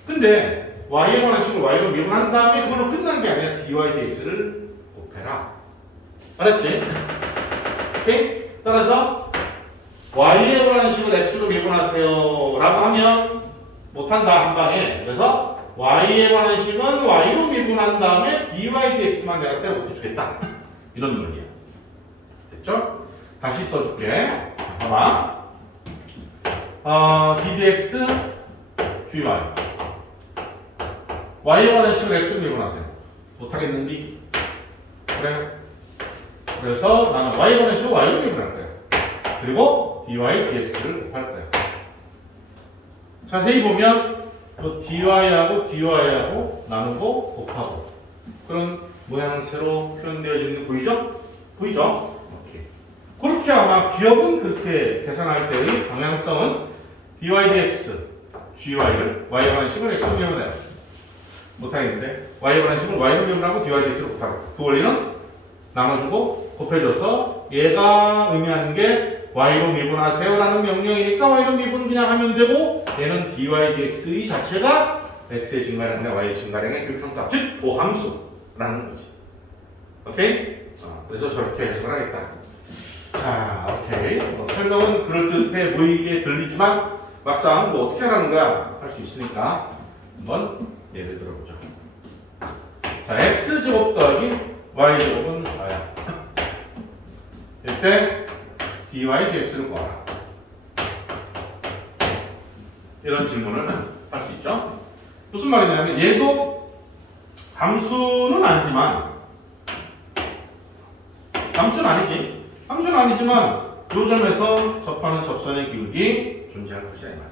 근데 y에 관한 식을 y로 미분한 다음에 그걸로 끝난 게 아니라 dy dx를 곱해라. 알았지? 오케이? 따라서 y에 관한 식을 x로 미분하세요 라고 하면 못한다 한 방에. 그래서 y에 관한 식은 y로 미분한 다음에 dy dx만 내가 떼어 곱해주겠다. 이런 논리야. 됐죠? 다시 써줄게. 봐봐. ddx gy y에 관한 식을 x로 미분하세요. 못하겠는디? 그래. 그래서 나는 y에 관한 식을 y로 미분할 거야. 그리고 dy dx를 곱할 거야. 자세히 보면 dy하고 dy하고 나누고 곱하고 그런 모양새로 표현되어 있는 거 보이죠? 보이죠? 오케이. 그렇게 아마 기억은 그렇게 계산할 때의 방향성은 dy dx gy를 y에 관한 식을 x로 미분해요. 못하겠는데 y에 관한 식을 y로 미분하고 dy dx로 곱하고 그 원리는 나눠주고 곱해줘서 얘가 의미하는 게 y로 미분하세요라는 명령이니까 y로 미분 그냥 하면 되고 얘는 dy dx 자체가 x의 증가량과 y의 증가량의 극한값, 즉 도함수라는 거지. 오케이? 그래서 저렇게 해석을 하겠다. 자, 오케이. 설명은 그럴듯해 보이게 들리지만 막상 뭐 어떻게 하라는가 할 수 있으니까 한번 예를 들어보죠. 자, x제곱 더하기 y제곱은 4야. 이때 dy dx를 구하라. 이런 질문을 할 수 있죠. 무슨 말이냐면 얘도 함수는 아니지만 함수는 아니지만 요 점에서 접하는 접선의 기울기 존재할 것이야 이 말이야.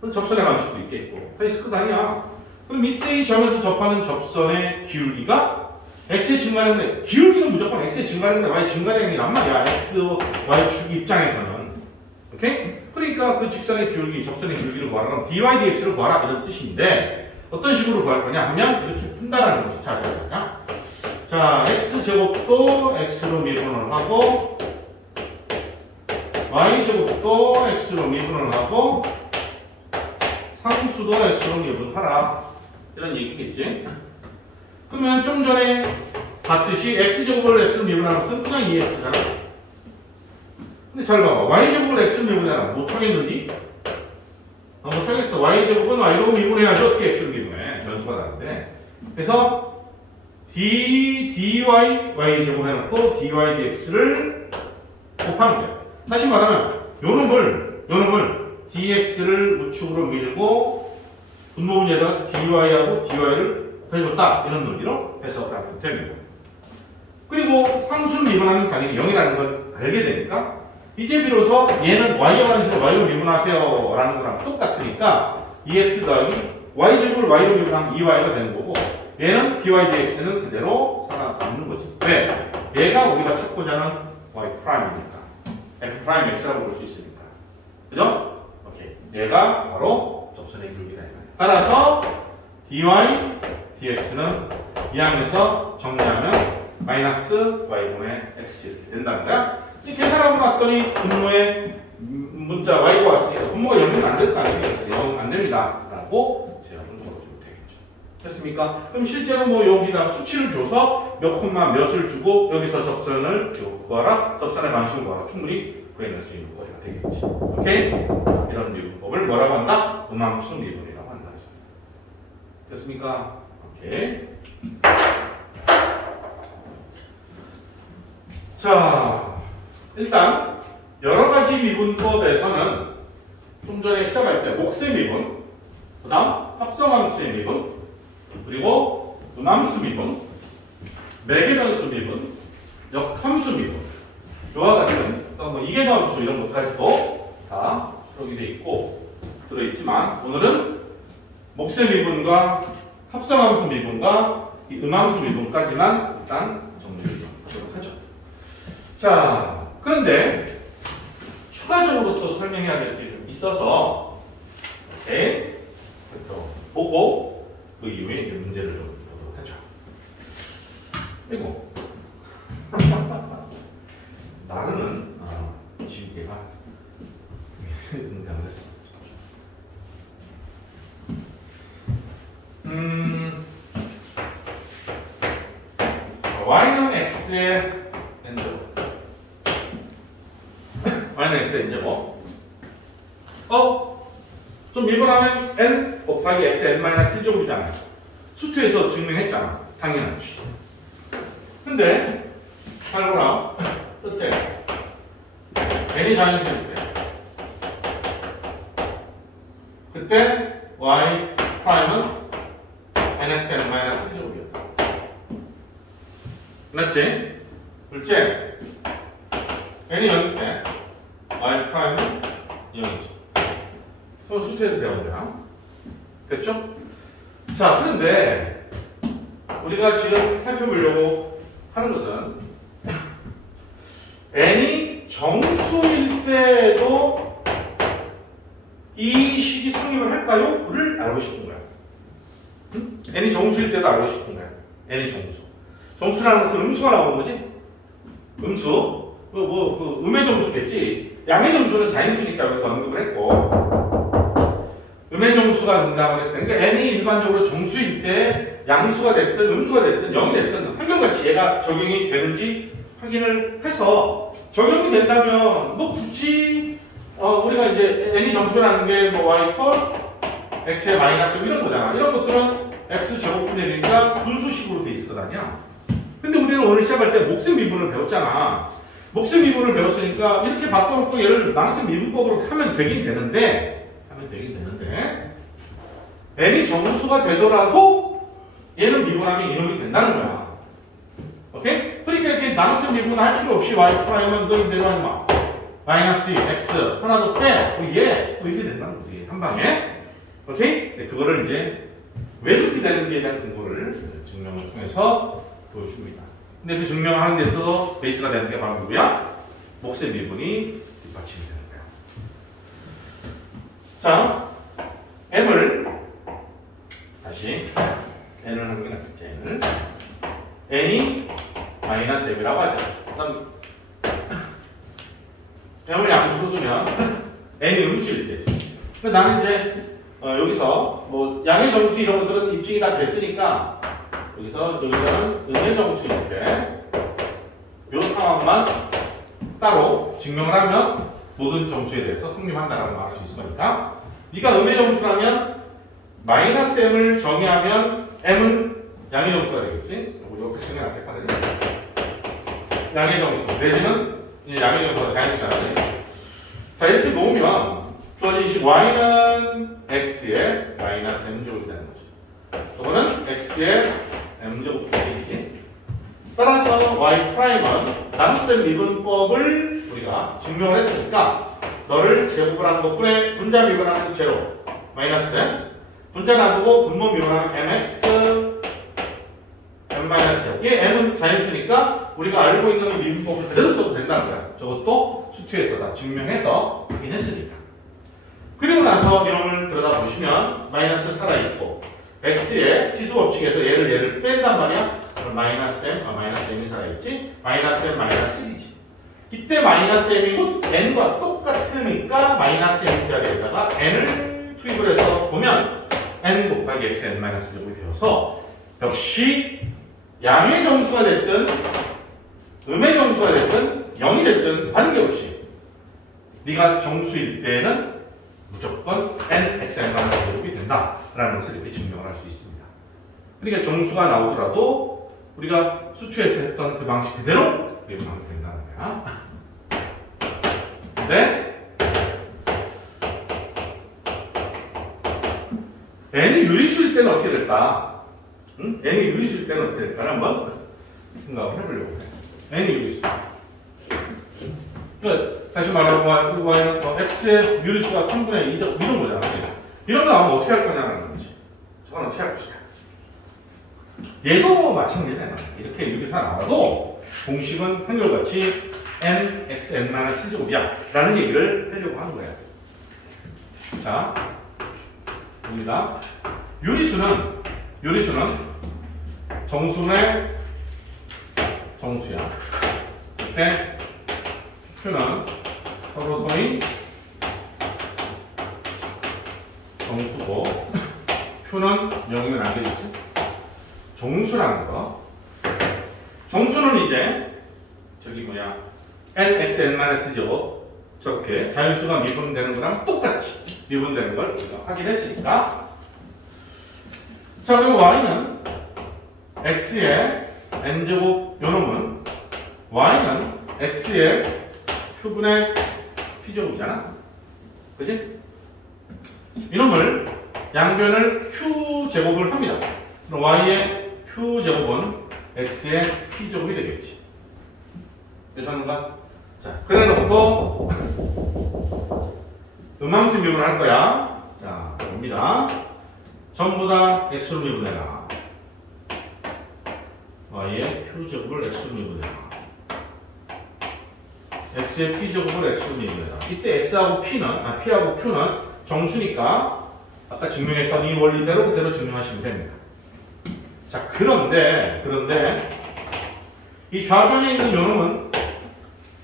그럼 접선의 방식도 있겠고 베이스끝 아니야. 그럼 밑에 이 점에서 접하는 접선의 기울기가 x의 증가량인데 기울기는 무조건 x의 증가량인데 y의 증가량이란 말이야. x, y축 입장에서는. 오케이? 그러니까 그 직선의 기울기, 접선의 기울기를 구하라. 그럼 dy dx를 구하라 이런 뜻인데 어떤 식으로 구할 거냐 하면 이렇게 푼다라는 것이 자, x제곱도 x로 미분을 하고 y제곱도 x로 미분을 하고 상수도 x로 미분하라 이런 얘기겠지. 그러면 좀 전에 봤듯이 x제곱을 x로 미분하는 것은 그냥 2x잖아. 근데 잘 봐봐. y제곱을 x로 미분해라. 못하겠는디? 못하겠어. y제곱은 y로 미분해야지 어떻게 x로 미분해. 변수가 다른데. 그래서 dy, y제곱 해놓고 dy, dx를 곱하는 거야. 다시 말하면 요 놈을 dx를 우측으로 밀고 분모분에다가 dy하고 dy를 곱해줬다. 이런 논리로 해석을 하면 됩니다. 그리고 상수를 미분하면 당연히 0이라는 걸 알게 되니까 이제 비로소 얘는 y와 관식으로 y로 미분하세요 라는 거랑 똑같으니까 2x 더하기 y제곱을 y로 미분하면 2y가 되는 거고 얘는 dy dx는 그대로 살아남는 거지. 왜? 얘가 우리가 찾고자 하는 y'이니까 f' x라고 볼 수 있으니까. 그죠? 오케이. 얘가 바로 접선의 기울기다. 따라서 dy dx는 이 항에서 정리하면 마이너스 y분의 x 이렇게 된다는 거야. 계산하고 났더니 분모에 문자 y가 왔으니까 분모가 0이면 안 될 거 아니에요. 0 안 됩니다. 라고 제가 분모가 되겠죠. 됐습니까? 그럼 실제로 뭐 여기다가 수치를 줘서 몇 콤마 몇을 주고 여기서 접선을 구하라. 접선의 방식을 구하라. 충분히 구해낼 수 있는 거리가 되겠지. 오케이? 이런 미분법을 뭐라고 한다? 음함수 미분이라고 한다. 됐습니까? 오케이. 자, 일단 여러 가지 미분법에서는 좀 전에 시작할 때 몫의 미분, 그 다음 합성함수의 미분, 그리고 음함수 미분, 매개변수 미분, 역함수 미분, 이와 같은 뭐 이계함수 이런 것까지도 다 수록이 되어 있고 들어있지만 오늘은 몫의 미분과 합성함수 미분과 이 음함수 미분까지만 일단 정리를 하도록 하죠. 자, 그런데 추가적으로 또 설명해야 될 게 좀 있어서 이렇게 또 보고 그 이후에 이제 문제를 좀 보도록 하죠. 그리고 나르는 지우개가 등장을 했습니다. y는 x의 n제곱 y는 x의 n제곱 좀 미분하면 n 곱하기 x의 n-1제곱이잖아요. 수투에서 증명했잖아. 당연하지. 근데 잘 보라. 끝에 n이 자연수일 때 그때 y 프라임은 nxn -1제곱이었다. 맞지? 둘째 n이 0일 때 y 프라임은 0이지. 그럼 수트에서 배운 거야. 됐죠? 자, 그런데 우리가 지금 살펴보려고 하는 것은 n이 정수일 때도 이 식이 성립을 할까요? 를 알고 싶은 거야. n이 정수일 때도 알고 싶은 거야. n이 정수. 정수라는 것은 음수가 나오는 거지? 음수. 음의 정수겠지. 양의 정수는 자인수니까 여기서 언급을 했고, 음의 정수가 등장을 했으니까, 그러니까 n이 일반적으로 정수일 때 양수가 됐든 음수가 됐든 0이 됐든 한결같이 얘가 적용이 되는지 확인을 해서 적용이 된다면 뭐 굳이 우리가 이제 n이 정수라는 게 뭐 y 콜 x의 마이너스 이런 거잖아. 이런 것들은 x 제곱분의 1이니까 분수식으로 돼 있을 거 아니야. 근데 우리는 오늘 시작할 때 목셈 미분을 배웠잖아. 목셈 미분을 배웠으니까 이렇게 바꿔놓고 얘를 낭셈 미분법으로 하면 되긴 되는데 n이 정수가 되더라도 얘는 미분하면 이놈이 된다는 거야. 오케이? 그러니까 이렇게 낭셈 미분할 필요 없이 y 프라임은 너 이대로 하지 마. 마이너스 x 하나 더 빼. 이게 된다는 거지. 한 방에. 오케이? 네, 그거를 이제 왜 그렇게 되는지에 대한 근거를 증명을 통해서 보여줍니다. 근데 그 증명하는 데서 베이스가 되는 게 바로 누구야? 목셈 미분이 뒷받침이 되는 거야. 자, m을 다시 n을 하는 게 낫겠지. n이 마이너스 m이라고 하자. 그다음 m을 양수로 두면 n이 음수일 때지. 나는 이제 여기서 뭐 양의 정수 이런 것들은 입증이 다 됐으니까 여기서는 음의 정수일 때 이 상황만 따로 증명을 하면 모든 정수에 대해서 성립한다라고 말할 수 있을 거니까 네가 음의 정수라면 마이너스 m을 정의하면 m은 양의 정수가 되겠지. 이거 생각 안 해. 양의 정수 내지는 양의 정수가 자연수잖아요. 자, 이렇게 놓으면 주어진 식 y는 x의 마이너스 m제곱이 되는 거지. 이거는 x의 m제곱이 되겠지. 따라서 y 프라임은 낭셈 미분법을 우리가 증명을 했으니까 너를 제곱을 하는 것뿐에 분자 미분하는 제로 마이너스 m, 분자 놔두고 분모 미분하는 mx m-제곱. 이 m은 자연수니까 우리가 알고 있는 미분법을 그대로 써도 된다는 거야. 저것도 수투에서 다 증명해서 확인했으니까. 그리고 나서 이놈을 들여다보시면 마이너스 살아있고 x의 지수법칙에서 얘를 뺀단 말이야. 그럼 마이너스 m이 살아있지. 마이너스 m 마이너스 1이지. 이때 마이너스 m이고 n과 똑같으니까 마이너스 m 자리에다가 n을 투입을 해서 보면 n 곱하기 x n 마이너스 제곱이 되어서 역시 양의 정수가 됐든 음의 정수가 됐든 0이 됐든 관계없이 네가 정수일 때는 무조건 n, x, n 마이너스 제곱이 된다라는 것을 이렇게 증명을 할 수 있습니다. 그러니까 정수가 나오더라도 우리가 수투에서 했던 그 방식 그대로 미분하면 된다는 거야. 근데 n이 유리수일 때는 어떻게 될까? 응? n이 유리수일 때는 어떻게 될까? 한번 생각을 해보려고 해. n이 유리수. 그러니까 다시 말하면 y는 x의 유리수가 3분의 2죠. 이런 거잖아. 이런 거 나오면 어떻게 할 거냐는 거지. 저건 어떻게 할 것이냐. 얘도 마찬가지야. 이렇게 유리수가 나와도 공식은 한결같이 n, x, n-1제곱이야 라는 얘기를 하려고 하는 거예요. 자, 봅니다. 유리수는 정수의 정수야. 그때 Q는 서로서인 정수고 Q는 0이면 안 되겠지. 정수라는 거. 정수는 이제 n, x, n-제곱 저렇게 자연수가 미분되는 거랑 똑같이 미분되는 걸 우리가 확인했으니까. 자, 그리고 y는 x의 n제곱 요놈은 y는 x의 q분의 p제곱이잖아. 그지? 이놈을 양변을 q제곱을 합니다. 그럼 y의 q제곱은 x의 p제곱이 되겠지. 그래서는가? 자, 그래 놓고 음함수 미분을 할 거야. 자, 봅니다. 전부 다 x로 미분해라. y의 q제곱을 x로 미분해라. x의 p제곱을 x로 미분해라. 이때 x하고 p하고 q는 정수니까 아까 증명했던 이 원리대로 그대로 증명하시면 됩니다. 자, 그런데 이 좌변에 있는 요놈은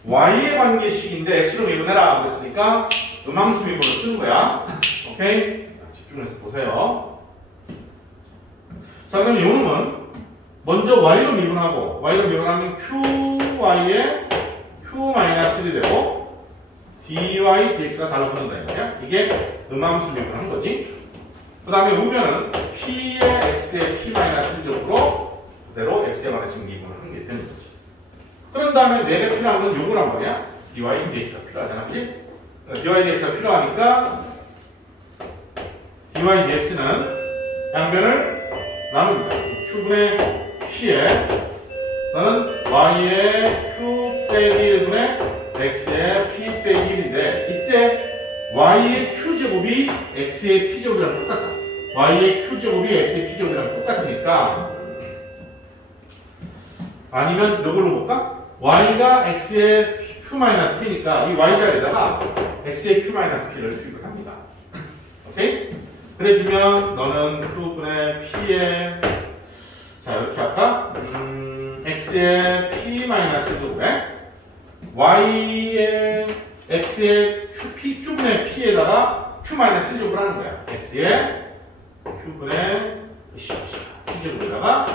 y의 관계식인데 x로 미분해라 그랬으니까 음함수 미분을 쓰는 거야. 오케이? 집중해서 보세요. 자, 그럼 요놈은 먼저 y로 미분하고 y로 미분하면 qy의 q-1이 되고 dy dx가 달라붙는다 이거야. 이게 음함수 미분한 거지. 그 다음에 우면은 p의 x의 p-1제곱으로 그대로 x에 관해서 미분을 하는 게 되는 거지. 그런 다음에 내가 필요한 건 요거란 말이야. dy dx가 필요하잖아, 그지? dy dx가 필요하니까 dy dx는 양변을 나눕니다. q분의 p에 나는 y의 q 빼기 1분의 x의 p 빼기 1인데 이때 y의 q제곱이 x의 p제곱이랑 똑같다. y의 q제곱이 x의 p제곱이랑 똑같으니까 아니면 이걸로 볼까? y가 x의 q-p니까 이 y자리에다가 x의 q-p를 투입을 합니다. 오케이? 그래주면 너는 q분의 p에 자 이렇게 할까? x의 p-제곱에 y의 x의 q분의 p에다가 q-제곱을 하는 거야. x의 q분의 p제곱에다가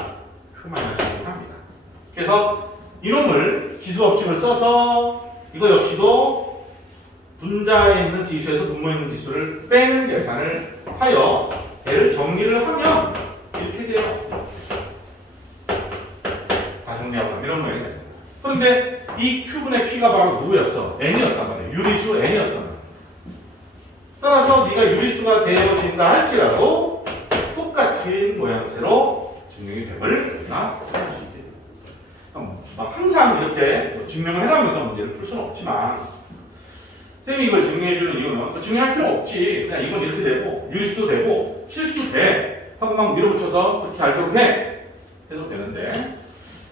q-제곱을 합니다. 그래서 이놈을 지수법칙을 써서 이거 역시도 분자에 있는 지수에서 분모에 있는 지수를 빼는 계산을 하여 얘를 정리를 하면 이렇게 돼요. 다 정리하고 이런 모양이 됩니다. 그런데 이 q분의 p가 바로 누구였어? n이었단 말이에요. 유리수 n이었단 말이에요. 따라서 네가 유리수가 되어진다 할지라도 똑같은 모양새로 증명이 됨을 우리가 볼 수 있겠죠. 막 항상 이렇게 증명을 해가면서 문제를 풀 수는 없지만 쌤이 이걸 증명해주는 이유는 증명할 필요 없지. 그냥 이건 이렇게 되고 유리수도 되고 실수도 돼 하고 막 밀어붙여서 그렇게 알도록 해도 되는데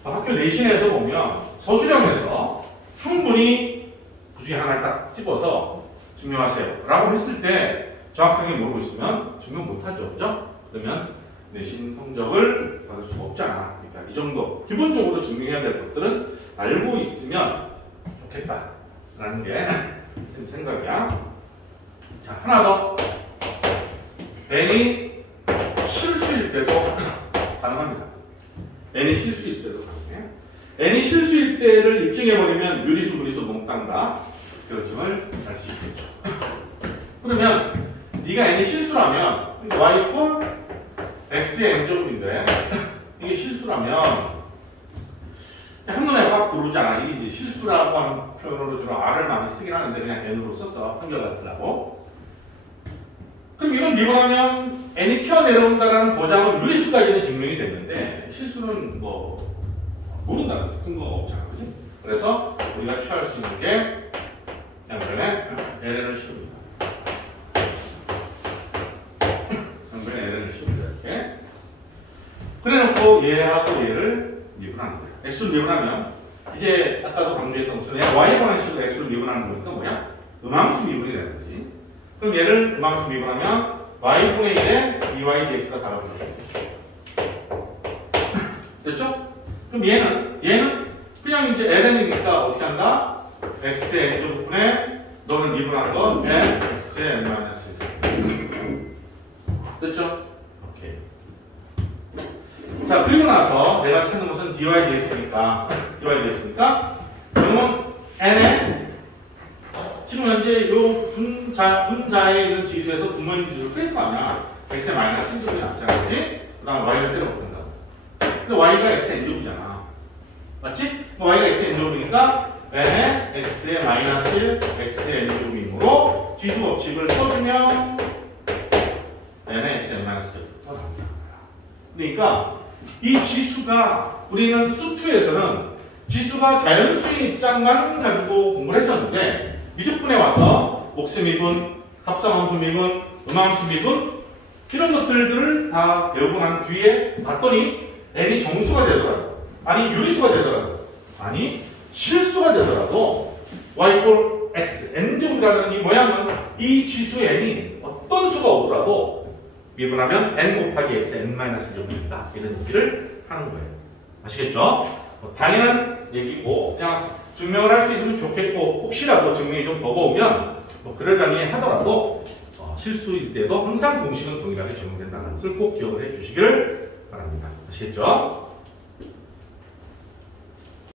학교 내신에서 보면 서술형에서 충분히 그 중에 하나를 딱 집어서 증명하세요 라고 했을 때 정확하게 모르고 있으면 증명 못하죠. 그죠? 그러면 내신 성적을 받을 수가 없잖아. 그러니까 이 정도 기본적으로 증명해야 될 것들은 알고 있으면 좋겠다라는 게 제 생각이야. 자, 하나 더. n이 실수일 때도 가능합니다. n이 실수일 때도 가능해요. n이 실수일 때를 입증해버리면 유리수, 무리수, 몽땅 결정을 할 수 있겠죠. 그러면 네가 n이 실수라면 y 꼴 x의 n제곱인데 이게 실수라면 한눈에 확 들어오잖아. 이게 이제 실수라고 하는 표현으로 주로 r을 많이 쓰긴 하는데 그냥 n으로 썼어. 한결같으라고. 그럼 이걸 미분하면 n이 튀어내려온다는 보장은 유리수까지는 증명이 됐는데 실수는 뭐 모른다는 근거가 없잖아. 그지? 그래서 우리가 취할 수 있는 게 양변에 ln을 씌웁니다. 양변에 ln을 씌웁니다. 이렇게. 그래놓고 얘하고 얘를 미분하는 거야. x를 미분하면 이제 아까도 강조했던 것처럼 y에 관한 식으로 x를 미분하는 거니까 뭐야? 음함수 미분이 되는 거지. 그럼 얘를 음함수 미분하면 y분의 1에 dy dx가 달아붙어요. 됐죠? 그럼 얘는 그냥 이제 ln이니까 어떻게 한다? x의 n제곱분에 너를 미분하는 건 n x의 n-1. 됐죠? 오케이. 자, 그리고 나서 내가 찾는 것은 dy dx니까 그러면 n에 지금 현재 이 분자에 있는 지수에서 분모에 있는 지수를 뺄 거 아니야. x의 마이너스 n제곱이 남잖아. 그치? 그 다음에 y를 때려붙는다. 근데 y가 x의 n제곱이잖아. 맞지? y가 x의 n제곱이니까 n에 x의 마이너스 1, x의 n제곱이므로 지수 법칙을 써주면 n에 x의 마이너스 제곱부터 나옵니다. 그러니까 이 지수가 우리는 수투에서는 지수가 자연수인 입장만 가지고 공부를 했었는데 미적분에 와서 옥수미분, 합성함수 미분, 음함수 미분 이런 것들을 다 배우고 난 뒤에 봤더니 n이 정수가 되더라도 아니 유리수가 되더라도 아니 실수가 되더라도 y 꼴 x, n제곱이라는 이 모양은 이 지수의 n이 어떤 수가 오더라도 미분하면 n 곱하기 x, n-제곱이 있다. 이런 얘기를 하는 거예요. 아시겠죠? 당연한 얘기고 그냥 증명을 할 수 있으면 좋겠고 혹시라도 증명이 좀 버거우면 뭐 그러려니 하더라도 실수일 때도 항상 공식은 동일하게 적용된다는 것을 꼭 기억을 해 주시기를 바랍니다. 아시겠죠?